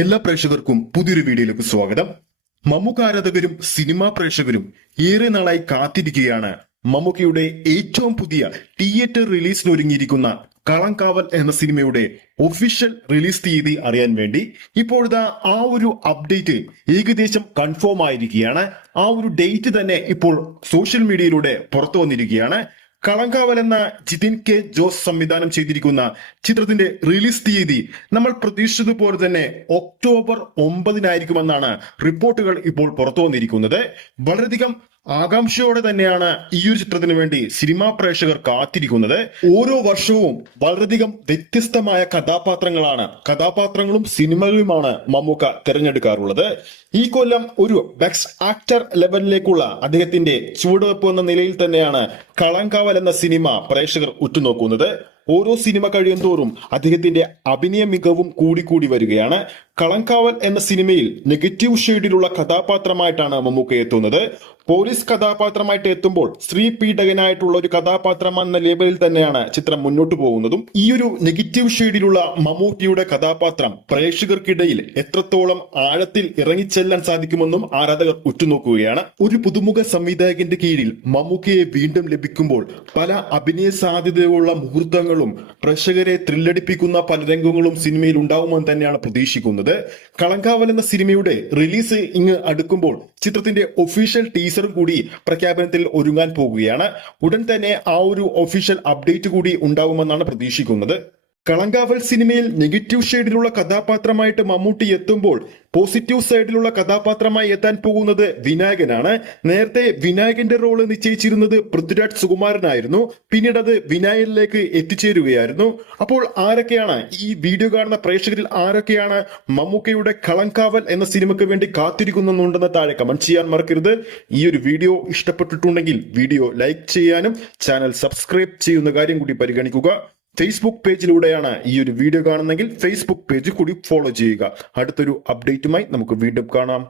എല്ലാ പ്രേക്ഷകർക്കും പുതിയൊരു വീഡിയോയിലേക്ക് സ്വാഗതം. മമ്മൂക്ക ആരാധകരും സിനിമാ പ്രേക്ഷകരും ഏറെ നാളായി കാത്തിരിക്കുകയാണ് മമ്മൂക്കയുടെ ഏറ്റവും പുതിയ തിയേറ്റർ റിലീസിന് ഒരുങ്ങിയിരിക്കുന്ന കളങ്കാവൽ എന്ന സിനിമയുടെ ഒഫീഷ്യൽ റിലീസ് തീയതി അറിയാൻ വേണ്ടി. ഇപ്പോഴത്തെ ആ ഒരു അപ്ഡേറ്റ് ഏകദേശം കൺഫേം ആയിരിക്കുകയാണ്. ആ ഒരു ഡേറ്റ് തന്നെ ഇപ്പോൾ സോഷ്യൽ മീഡിയയിലൂടെ പുറത്തു വന്നിരിക്കുകയാണ്. കളങ്കാവൽ എന്ന ജിതിൻ കെ ജോസ് സംവിധാനം ചെയ്തിരിക്കുന്ന ചിത്രത്തിന്റെ റിലീസ് തീയതി നമ്മൾ പ്രതീക്ഷിച്ചതുപോലെ തന്നെ ഒക്ടോബർ 9 റിപ്പോർട്ടുകൾ ഇപ്പോൾ പുറത്തു വന്നിരിക്കുന്നത്. വളരെയധികം ആകാംക്ഷയോടെ തന്നെയാണ് ഈ ഒരു ചിത്രത്തിന് വേണ്ടി സിനിമാ പ്രേക്ഷകർ കാത്തിരിക്കുന്നത്. ഓരോ വർഷവും വളരെയധികം വ്യത്യസ്തമായ കഥാപാത്രങ്ങളും സിനിമകളുമാണ് മമ്മൂക്ക തിരഞ്ഞെടുക്കാറുള്ളത്. ഈ കൊല്ലം ഒരു ബെസ്റ്റ് ആക്ടർ ലെവലിലേക്കുള്ള അദ്ദേഹത്തിന്റെ ചുവടുവെപ്പ് എന്ന നിലയിൽ തന്നെയാണ് കളങ്കാവൽ എന്ന സിനിമ പ്രേക്ഷകർ ഉറ്റുനോക്കുന്നത്. ഓരോ സിനിമ കഴിയുന്തോറും അദ്ദേഹത്തിന്റെ അഭിനയ മികവും കൂടിക്കൂടി വരികയാണ്. കളങ്കാവൽ എന്ന സിനിമയിൽ നെഗറ്റീവ് ഷെയ്ഡിലുള്ള കഥാപാത്രമായിട്ടാണ് മമ്മൂക്ക എത്തുന്നത്. പോലീസ് കഥാപാത്രമായിട്ട് എത്തുമ്പോൾ സ്ത്രീ പീഡകനായിട്ടുള്ള ഒരു കഥാപാത്രം എന്ന ലേബലിൽ തന്നെയാണ് ചിത്രം മുന്നോട്ട് പോകുന്നതും. ഈ ഒരു നെഗറ്റീവ് ഷെയ്ഡിലുള്ള മമ്മൂട്ടിയുടെ കഥാപാത്രം പ്രേക്ഷകർക്കിടയിൽ എത്രത്തോളം ആഴത്തിൽ ഇറങ്ങിച്ചെല്ലാൻ സാധിക്കുമെന്നും ആരാധകർ ഉറ്റുനോക്കുകയാണ്. ഒരു പുതുമുഖ സംവിധായകന്റെ കീഴിൽ മമ്മൂക്കയെ വീണ്ടും ലഭിക്കുമ്പോൾ പല അഭിനയ സാധ്യതയുള്ള മുഹൂർത്തങ്ങളും പ്രേക്ഷകരെ ത്രില്ലടിപ്പിക്കുന്ന പല രംഗങ്ങളും സിനിമയിൽ ഉണ്ടാവുമെന്ന് തന്നെയാണ് പ്രതീക്ഷിക്കുന്നത്. കളങ്കാവൽ എന്ന സിനിമയുടെ റിലീസ് ഇങ്ങ് അടുക്കുമ്പോൾ ചിത്രത്തിന്റെ ഒഫീഷ്യൽ ടീസറും കൂടി പ്രഖ്യാപനത്തിൽ ഒരുങ്ങാൻ പോകുകയാണ്. ഉടൻ തന്നെ ആ ഒരു ഒഫീഷ്യൽ അപ്ഡേറ്റ് കൂടി ഉണ്ടാവുമെന്നാണ് പ്രതീക്ഷിക്കുന്നത്. കളങ്കാവൽ സിനിമയിൽ നെഗറ്റീവ് ഷെയ്ഡിലുള്ള കഥാപാത്രമായിട്ട് മമ്മൂട്ടി എത്തുമ്പോൾ പോസിറ്റീവ് സൈഡിലുള്ള കഥാപാത്രമായി എത്താൻ പോകുന്നത് വിനായകനാണ്. നേരത്തെ വിനായകന്റെ റോള് നിശ്ചയിച്ചിരുന്നത് പൃഥ്വിരാജ് സുകുമാരനായിരുന്നു. പിന്നീട് അത് വിനായകനിലേക്ക് എത്തിച്ചേരുകയായിരുന്നു. അപ്പോൾ ആരൊക്കെയാണ് ഈ വീഡിയോ കാണുന്ന പ്രേക്ഷകരിൽ ആരൊക്കെയാണ് മമ്മൂക്കയുടെ കളങ്കാവൽ എന്ന സിനിമയ്ക്ക് വേണ്ടി കാത്തിരിക്കുന്നുണ്ടെന്ന് താഴെ കമന്റ് ചെയ്യാൻ മറക്കരുത്. ഈ ഒരു വീഡിയോ ഇഷ്ടപ്പെട്ടിട്ടുണ്ടെങ്കിൽ വീഡിയോ ലൈക്ക് ചെയ്യാനും ചാനൽ സബ്സ്ക്രൈബ് ചെയ്യുന്ന കാര്യം കൂടി പരിഗണിക്കുക. ഫേസ്ബുക്ക് പേജിലൂടെയാണ് ഈ ഒരു വീഡിയോ കാണുന്നെങ്കിൽ ഫേസ്ബുക്ക് പേജ് കൂടി ഫോളോ ചെയ്യുക. അടുത്തൊരു അപ്ഡേറ്റുമായി നമുക്ക് വീണ്ടും കാണാം.